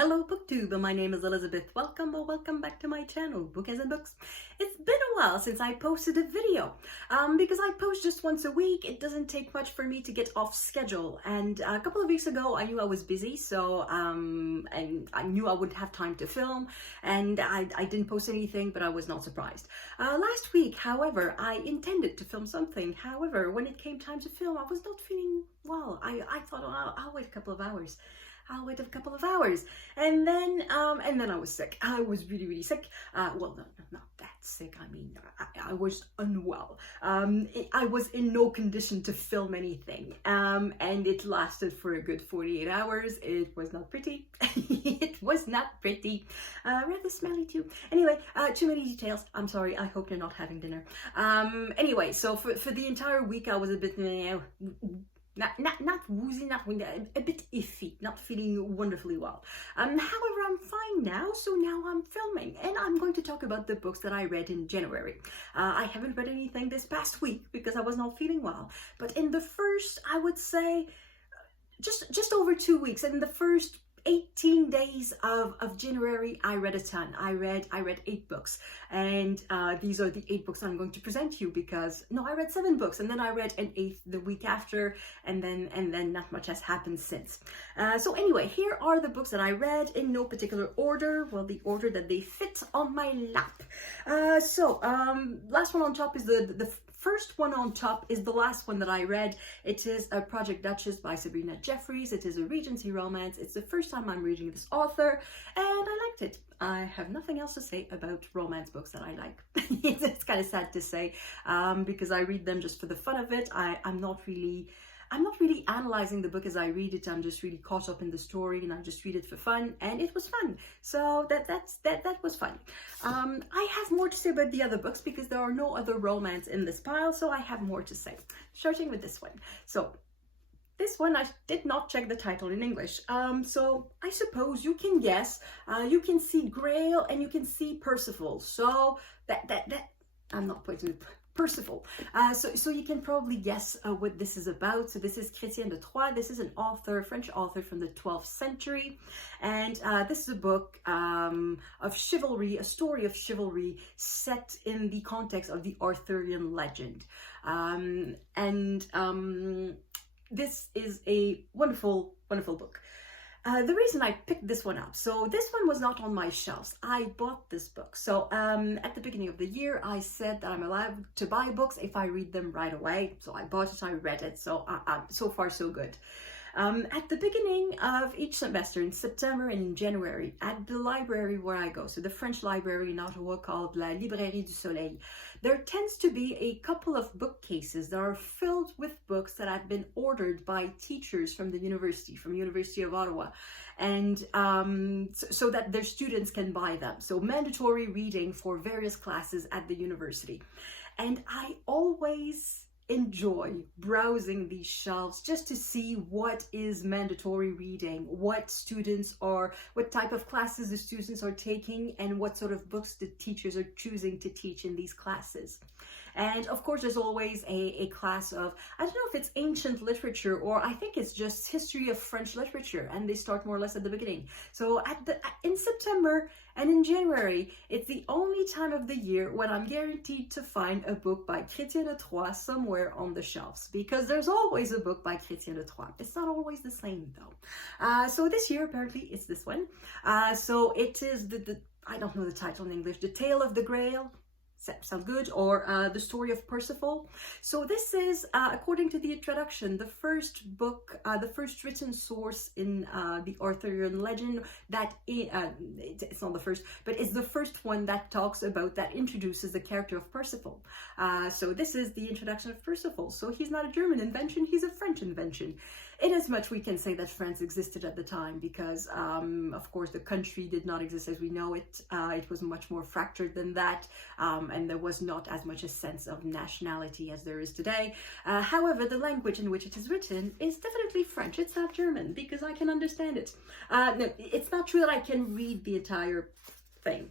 Hello BookTube, my name is Elizabeth. Welcome or welcome back to my channel, Book as in Books. It's been a while since I posted a video. Because I post just once a week, it doesn't take much for me to get off schedule. And a couple of weeks ago, I knew I was busy, so and I knew I wouldn't have time to film, and I didn't post anything, but I was not surprised. Last week, however, I intended to film something. However, when it came time to film, I was not feeling well. I thought, oh, I'll wait a couple of hours. And then I was sick. I was really sick. Well, not that sick. I mean, I was unwell. I was in no condition to film anything. And it lasted for a good 48 hours. It was not pretty. It was not pretty. Rather smelly too. Anyway, too many details. I'm sorry. I hope you're not having dinner. Anyway, so for the entire week, I was a bit not woozy, a bit iffy, not feeling wonderfully well. However, I'm fine now, so now I'm filming, and I'm going to talk about the books that I read in January. I haven't read anything this past week because I was not feeling well, but in the first, I would say, just over 2 weeks, and in the first 18 days of January, I read a ton. I read 8 books, and these are the 8 books I'm going to present to you because, no, I read 7 books, and then I read an 8th the week after, and then not much has happened since. So anyway, here are the books that I read in no particular order, well, the order that they fit on my lap. Last one on top is the first one on top is the last one that I read. It is a Project Duchess by Sabrina Jeffries. It is a Regency romance. It's the first time I'm reading this author, and I liked it. I have nothing else to say about romance books that I like. It's kind of sad to say, because I read them just for the fun of it. I'm not really analyzing the book as I read it. I'm just really caught up in the story, and I just read it for fun, and it was fun. So that was fun. I have more to say about the other books because there are no other romance in this pile, so I have more to say. Starting with this one. So this one, I did not check the title in English. So I suppose you can guess. You can see Graal and you can see Perceval. So that I'm not pointing to Perceval. So you can probably guess what this is about. So this is Chrétien de Troyes. This is an author, French author from the 12th century. And this is a book of chivalry, a story of chivalry set in the context of the Arthurian legend. This is a wonderful, wonderful book. The reason I picked this one up, so this one was not on my shelves. I bought this book. So at the beginning of the year, I said that I'm allowed to buy books if I read them right away. So I bought it, I read it. So so far, so good. At the beginning of each semester, in September and in January, at the library where I go, so the French library in Ottawa called La Librairie du Soleil, there tends to be a couple of bookcases that are filled with books that have been ordered by teachers from the university, from University of Ottawa, and so that their students can buy them. So mandatory reading for various classes at the university. And I always enjoy browsing these shelves just to see what is mandatory reading, what type of classes the students are taking, and what sort of books the teachers are choosing to teach in these classes. And of course, there's always a class of, I don't know if it's ancient literature or I think it's just history of French literature, and they start more or less at the beginning. So in September and in January, it's the only time of the year when I'm guaranteed to find a book by Chrétien de Troyes somewhere on the shelves, because there's always a book by Chrétien de Troyes. It's not always the same though. So this year, apparently, it's this one. So it is I don't know the title in English, The Tale of the Graal. Sound good? Or The Story of Perceval. So this is, according to the introduction, the first book, the first written source in the Arthurian legend that, it's not the first, but it's the first one that introduces the character of Perceval. So this is the introduction of Perceval. So he's not a German invention, he's a French invention. Inasmuch we can say that France existed at the time because, of course, the country did not exist as we know it. It was much more fractured than that, and there was not as much a sense of nationality as there is today. However, the language in which it is written is definitely French. It's not German because I can understand it. No, it's not true that I can read the entire thing.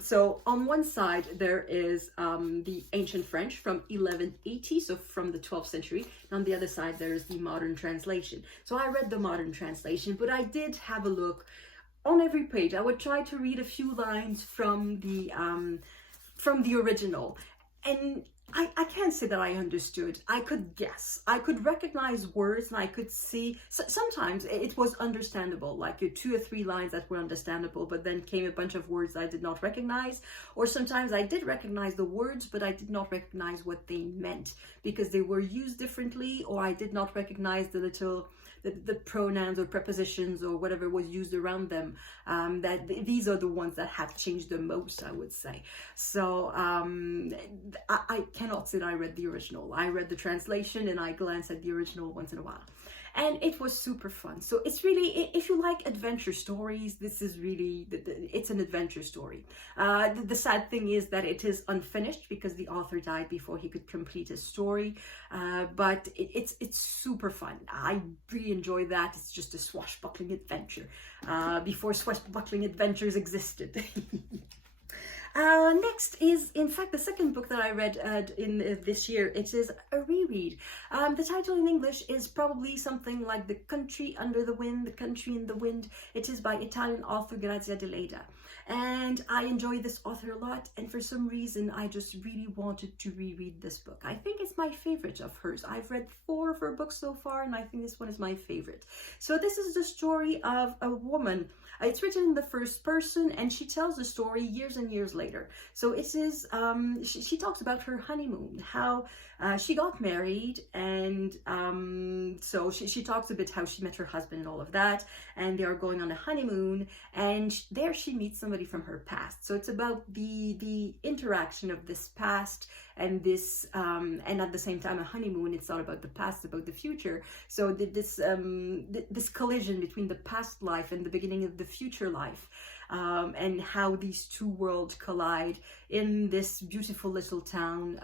So on one side there is the ancient French from 1180, so from the 12th century, and on the other side there's the modern translation. So I read the modern translation, but I did have a look on every page, I would try to read a few lines from the original. And I can't say that I understood. I could guess. I could recognize words, and I could see. Sometimes it was understandable, like 2 or 3 lines that were understandable, but then came a bunch of words I did not recognize. Or sometimes I did recognize the words, but I did not recognize what they meant because they were used differently, or I did not recognize the pronouns or prepositions or whatever was used around them. These are the ones that have changed the most, I would say. So I cannot say that I read the original. I read the translation and I glanced at the original once in a while. And it was super fun. So it's really, if you like adventure stories, this is really, it's an adventure story. The sad thing is that it is unfinished because the author died before he could complete his story. But it's super fun. I really enjoy that. It's just a swashbuckling adventure before swashbuckling adventures existed. Next is, in fact, the second book that I read in this year. It is a reread. The title in English is probably something like The Country Under the Wind, The Country in the Wind. It is by Italian author Grazia Deledda. And I enjoy this author a lot, and for some reason I just really wanted to reread this book. I think it's my favorite of hers. I've read 4 of her books so far, and I think this one is my favorite. So this is the story of a woman. It's written in the first person, and she tells the story years and years later. So it is, she talks about her honeymoon, how she got married, and so she talks a bit how she met her husband and all of that, and they are going on a honeymoon, and there she meets somebody from her past. So it's about the interaction of this past and this, and at the same time a honeymoon. It's not about the past, it's about the future. So this collision between the past life and the beginning of the future life. And how these two worlds collide in this beautiful little town,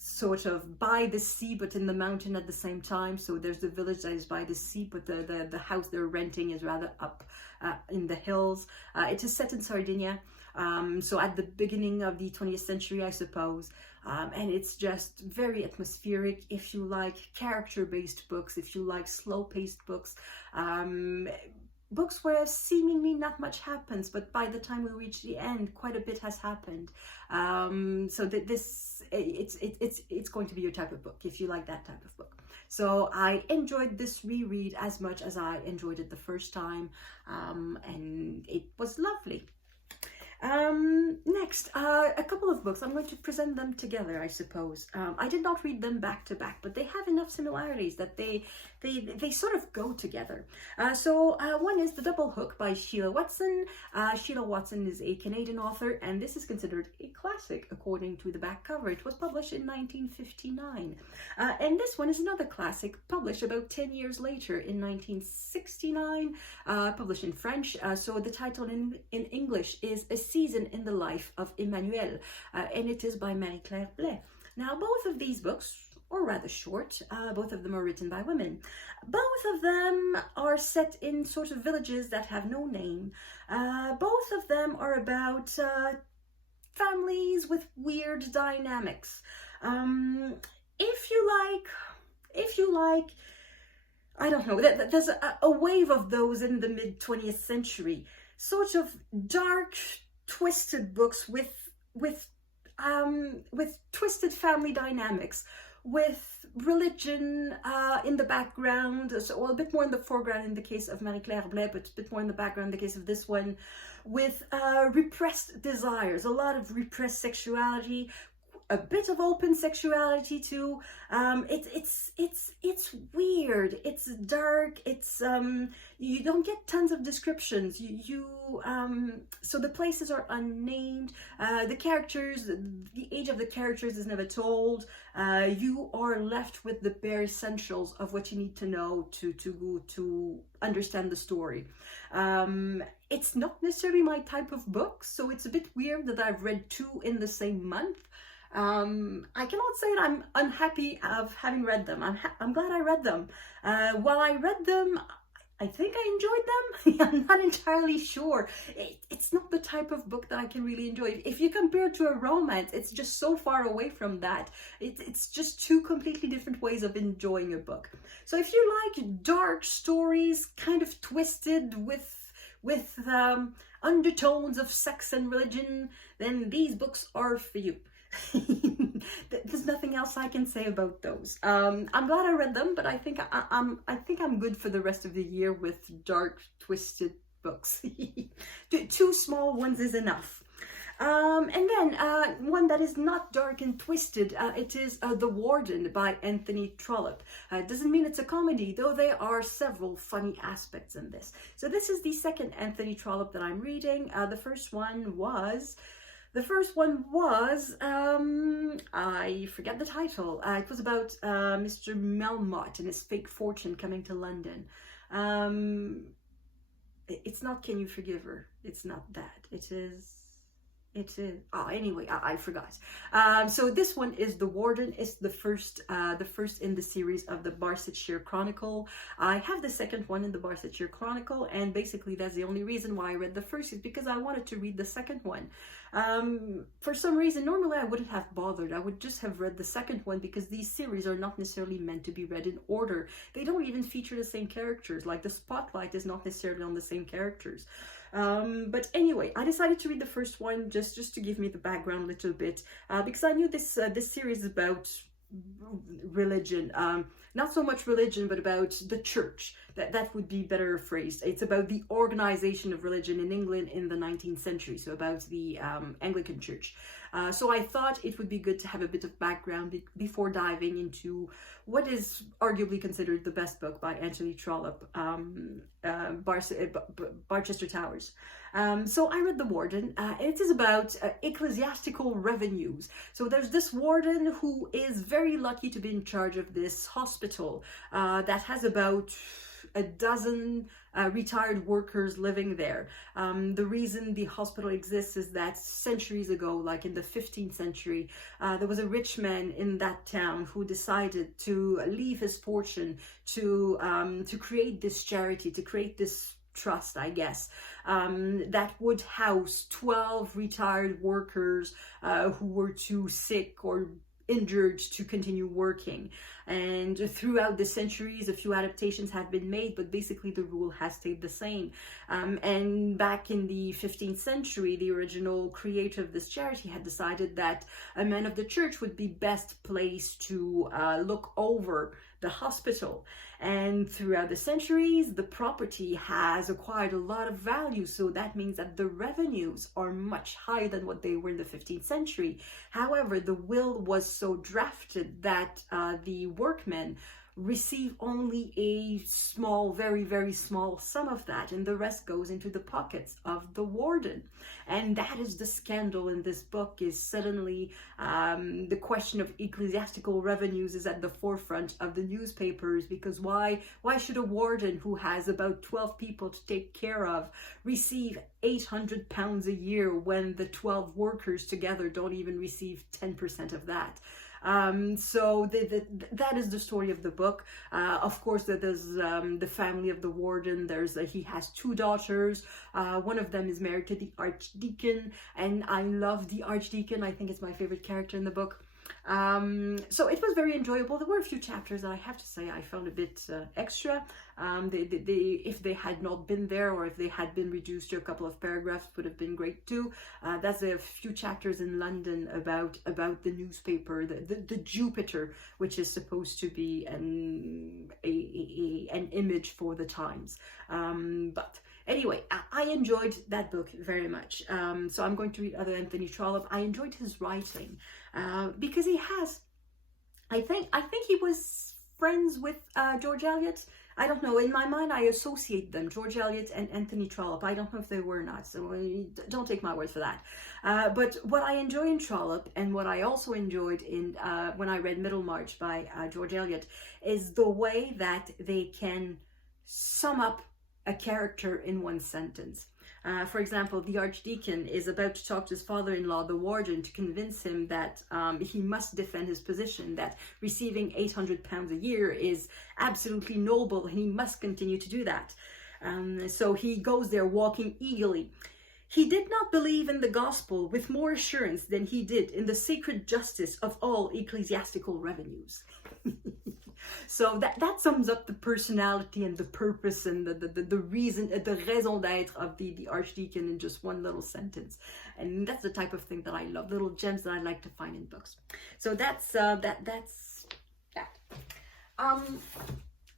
sort of by the sea but in the mountain at the same time. So there's the village that is by the sea, but the house they're renting is rather up in the hills. It is set in Sardinia, so at the beginning of the 20th century, I suppose. And it's just very atmospheric. If you like character-based books, if you like slow-paced books, books where seemingly not much happens, but by the time we reach the end, quite a bit has happened. So it's going to be your type of book if you like that type of book. So I enjoyed this reread as much as I enjoyed it the first time, and it was lovely. Next, a couple of books. I'm going to present them together, I suppose. I did not read them back to back, but they have enough similarities that they sort of go together. So one is The Double Hook by Sheila Watson. Sheila Watson is a Canadian author, and this is considered a classic according to the back cover. It was published in 1959. And this one is another classic, published about 10 years later in 1969, published in French. So the title in English is A Season in the Life of Emmanuel, and it is by Marie-Claire Blais. Now, both of these books are rather short. Both of them are written by women. Both of them are set in sort of villages that have no name. Both of them are about families with weird dynamics. If you like, I don't know, there's a wave of those in the mid-20th century, sort of dark, twisted books with twisted family dynamics, with religion in the background, so a bit more in the foreground in the case of Marie-Claire Blais, but a bit more in the background in the case of this one, with repressed desires, a lot of repressed sexuality, a bit of open sexuality too. It's weird, it's dark, it's you don't get tons of descriptions. So the places are unnamed, the characters, the age of the characters is never told. You are left with the bare essentials of what you need to know to understand the story. It's not necessarily my type of book, so it's a bit weird that I've read 2 in the same month. I cannot say that I'm unhappy of having read them. I'm glad I read them. While I read them, I think I enjoyed them. I'm not entirely sure. It's not the type of book that I can really enjoy. If you compare it to a romance, it's just so far away from that. It's just 2 completely different ways of enjoying a book. So if you like dark stories, kind of twisted with with undertones of sex and religion, then these books are for you. There's nothing else I can say about those. I'm glad I read them, but I think I'm good for the rest of the year with dark, twisted books. Two small ones is enough. And then one that is not dark and twisted, it is The Warden by Anthony Trollope. Doesn't mean it's a comedy, though there are several funny aspects in this. So this is the second Anthony Trollope that I'm reading. The first one was, I forget the title. It was about Mr. Melmotte and his fake fortune coming to London. It's not Can You Forgive Her? It's not that. It is, anyway, I forgot. So this one is The Warden. It's the first in the series of the Barsetshire Chronicle. I have the second one in the Barsetshire Chronicle, and basically that's the only reason why I read the first, is because I wanted to read the second one. For some reason, normally I wouldn't have bothered. I would just have read the second one, because these series are not necessarily meant to be read in order. They don't even feature the same characters. Like the spotlight is not necessarily on the same characters. But anyway, I decided to read the first one just to give me the background a little bit, because I knew this series is about religion, not so much religion, but about the church. That would be better phrased. It's about the organization of religion in England in the 19th century, so about the Anglican Church. So I thought it would be good to have a bit of background before diving into what is arguably considered the best book by Anthony Trollope, Barchester Towers. So I read The Warden. It is about ecclesiastical revenues. So there's this warden who is very lucky to be in charge of this hospital that has about a dozen retired workers living there. The reason the hospital exists is that centuries ago, like in the 15th century, there was a rich man in that town who decided to leave his fortune to create this charity, to create this trust, I guess, that would house 12 retired workers who were too sick or injured to continue working. And throughout the centuries, a few adaptations have been made, but basically the rule has stayed the same. And back in the 15th century, the original creator of this charity had decided that a man of the church would be best placed to look over the hospital. And throughout the centuries, the property has acquired a lot of value. So that means that the revenues are much higher than what they were in the 15th century. However, the will was so drafted that the workmen receive only a small, very, very small sum of that, and the rest goes into the pockets of the warden. And that is the scandal in this book, is suddenly the question of ecclesiastical revenues is at the forefront of the newspapers, because why should a warden who has about 12 people to take care of receive £800 a year when the 12 workers together don't even receive 10% of that? So that is the story of the book. Of course, there's the family of the warden. He has two daughters. One of them is married to the archdeacon, and I love the archdeacon. I think it's my favorite character in the book. So it was very enjoyable. There were a few chapters that I have to say I found a bit extra. If they had not been there, or if they had been reduced to a couple of paragraphs, would have been great too. That's a few chapters in London about the newspaper, the Jupiter, which is supposed to be an image for the times. But anyway, I enjoyed that book very much. So I'm going to read other Anthony Trollope. I enjoyed his writing because he has, I think he was friends with George Eliot. I don't know. In my mind, I associate them, George Eliot and Anthony Trollope. I don't know if they were or not, so don't take my word for that. But what I enjoy in Trollope, and what I also enjoyed in when I read Middlemarch by George Eliot, is the way that they can sum up a character in one sentence. For example, the archdeacon is about to talk to his father-in-law, the warden, to convince him that he must defend his position, that receiving £800 a year is absolutely noble, and he must continue to do that. So he goes there walking eagerly. He did not believe in the gospel with more assurance than he did in the sacred justice of all ecclesiastical revenues. So that sums up the personality and the purpose and the reason, the raison d'être of the Archdeacon in just one little sentence. And that's the type of thing that I love, little gems that I like to find in books. So that's that.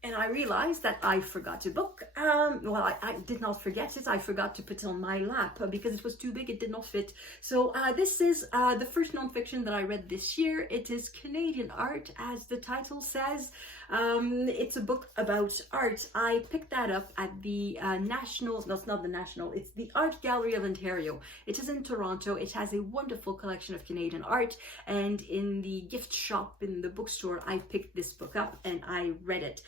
And I realized that I forgot a book. Well, I did not forget it. I forgot to put it on my lap because it was too big. It did not fit. So this is the first nonfiction that I read this year. It is Canadian art, as the title says. It's a book about art. I picked that up at the National, no, it's not the National, it's the Art Gallery of Ontario. It is in Toronto. It has a wonderful collection of Canadian art. And in the gift shop in the bookstore, I picked this book up and I read it.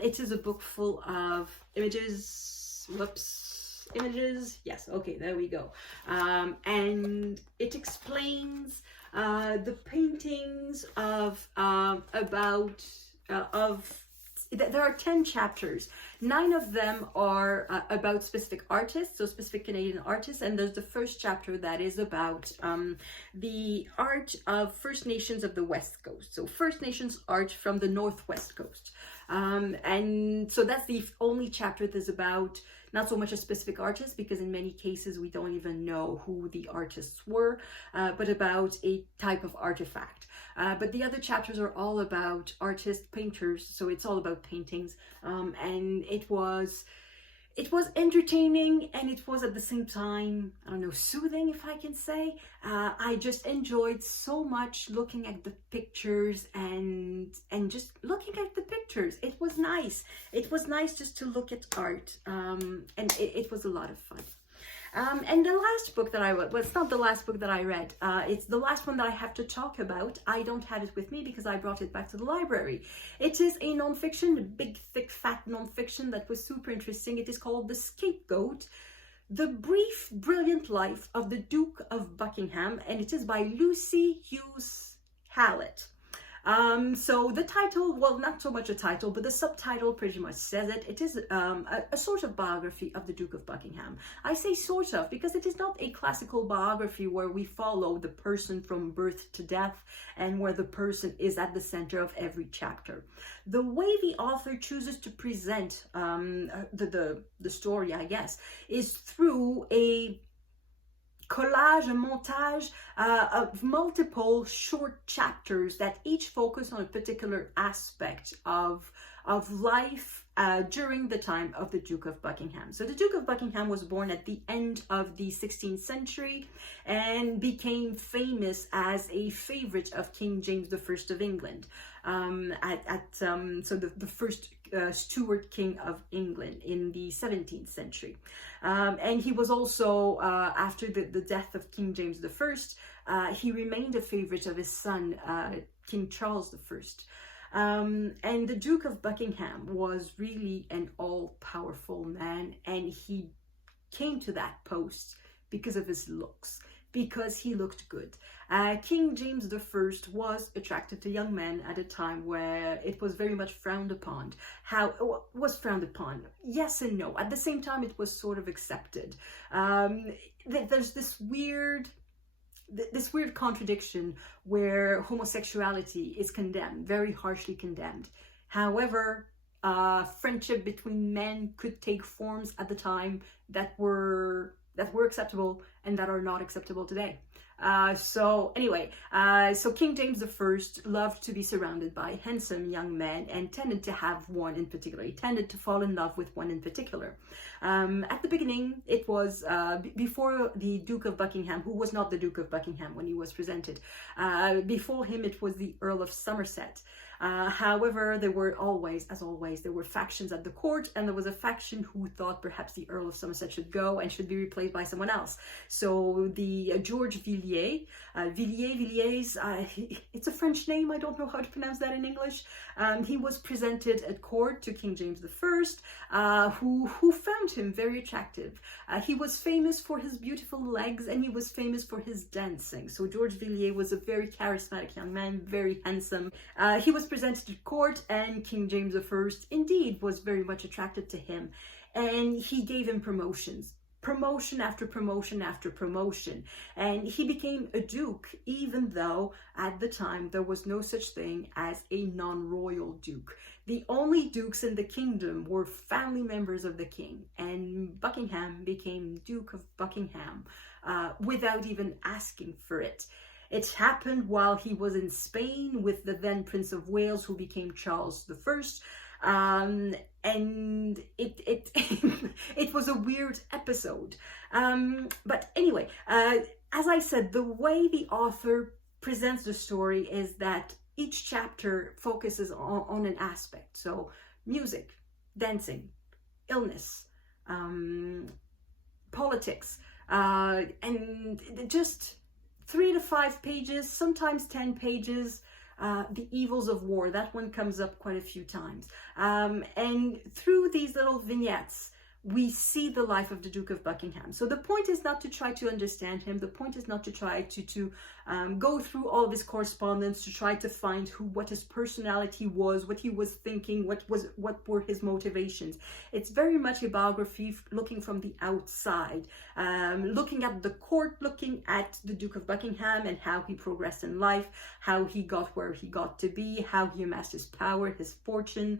It is a book full of images, yes, okay, there we go. And it explains the paintings of there are 10 chapters. 9 of them are about specific artists, so specific Canadian artists, and there's the first chapter that is about the art of First Nations of the West Coast, so First Nations art from the Northwest Coast. And so that's the only chapter that's about not so much a specific artist, because in many cases we don't even know who the artists were, but about a type of artifact. But the other chapters are all about artists, painters, so it's all about paintings. And it was entertaining, and it was at the same time, I don't know, soothing, if I can say. I just enjoyed so much looking at the pictures and just looking at the pictures. It was nice. It was nice just to look at art, and it was a lot of fun. And the last book that I read, well, it's not the last book that I read, it's the last one that I have to talk about. I don't have it with me because I brought it back to the library. It is a nonfiction, a big, thick, fat nonfiction that was super interesting. It is called The Scapegoat, The Brief, Brilliant Life of the Duke of Buckingham, and it is by Lucy Hughes-Hallett. So the title, well, not so much a title, but the subtitle pretty much says it. It is a sort of biography of the Duke of Buckingham. I say sort of because it is not a classical biography where we follow the person from birth to death and where the person is at the center of every chapter. The way the author chooses to present the story, I guess, is through a collage, a montage of multiple short chapters that each focus on a particular aspect of life during the time of the Duke of Buckingham. So the Duke of Buckingham was born at the end of the 16th century and became famous as a favorite of King James I of England. So the first Stuart King of England in the 17th century. And he was also, after the death of King James I, he remained a favorite of his son, King Charles I. And the Duke of Buckingham was really an all-powerful man, and he came to that post because of his looks, because he looked good. King James I was attracted to young men at a time where it was very much frowned upon. How was frowned upon? Yes and no. At the same time, it was sort of accepted. There's this weird contradiction where homosexuality is condemned, very harshly condemned. However, friendship between men could take forms at the time that were acceptable and that are not acceptable today. So King James I loved to be surrounded by handsome young men and tended to have one in particular. He tended to fall in love with one in particular. At the beginning, it was before the Duke of Buckingham, who was not the Duke of Buckingham when he was presented. Before him, it was the Earl of Somerset. However, there were always, as always, there were factions at the court, and there was a faction who thought perhaps the Earl of Somerset should go and should be replaced by someone else. So the George Villiers, it's a French name, I don't know how to pronounce that in English. He was presented at court to King James I, who found him very attractive. He was famous for his beautiful legs, and he was famous for his dancing. So George Villiers was a very charismatic young man, very handsome. He was presented at court, and King James I indeed was very much attracted to him, and he gave him promotions. promotion after promotion after promotion, and he became a duke, even though at the time there was no such thing as a non-royal duke. The only dukes in the kingdom were family members of the king, and Buckingham became Duke of Buckingham without even asking for it. It happened while he was in Spain with the then Prince of Wales, who became Charles I. And it it was a weird episode. But anyway, as I said, the way the author presents the story is that each chapter focuses on an aspect. So music, dancing, illness, politics, and just 3 to 5 pages, sometimes 10 pages. The evils of war, that one comes up quite a few times. And through these little vignettes, we see the life of the Duke of Buckingham. So the point is not to try to understand him. The point is not to try to go through all of his correspondence, to try to find what his personality was, what he was thinking, what were his motivations. It's very much a biography looking from the outside, looking at the court, looking at the Duke of Buckingham and how he progressed in life, how he got where he got to be, how he amassed his power, his fortune,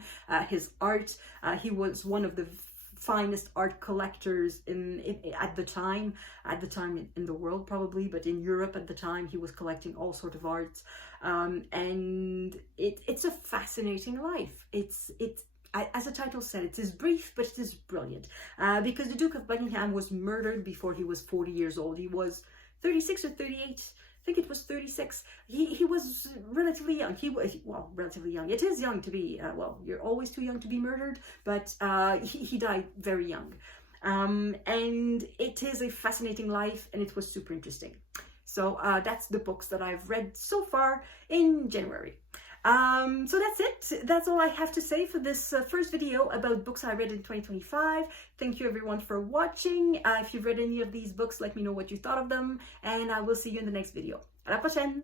his art. He was one of the finest art collectors at the time in the world probably, but in Europe at the time he was collecting all sorts of arts, and it's a fascinating life. It's as the title said, it is brief, but it is brilliant, because the Duke of Buckingham was murdered before he was 40 years old. He was 36 or 38. I think it was 36. He was relatively young. He was, well, relatively young. It is young to be, well, you're always too young to be murdered, but he died very young. And it is a fascinating life, and it was super interesting. So that's the books that I've read so far in January. So that's it. That's all I have to say for this first video about books I read in 2025. Thank you everyone for watching. If you've read any of these books, let me know what you thought of them, and I will see you in the next video. À la prochaine!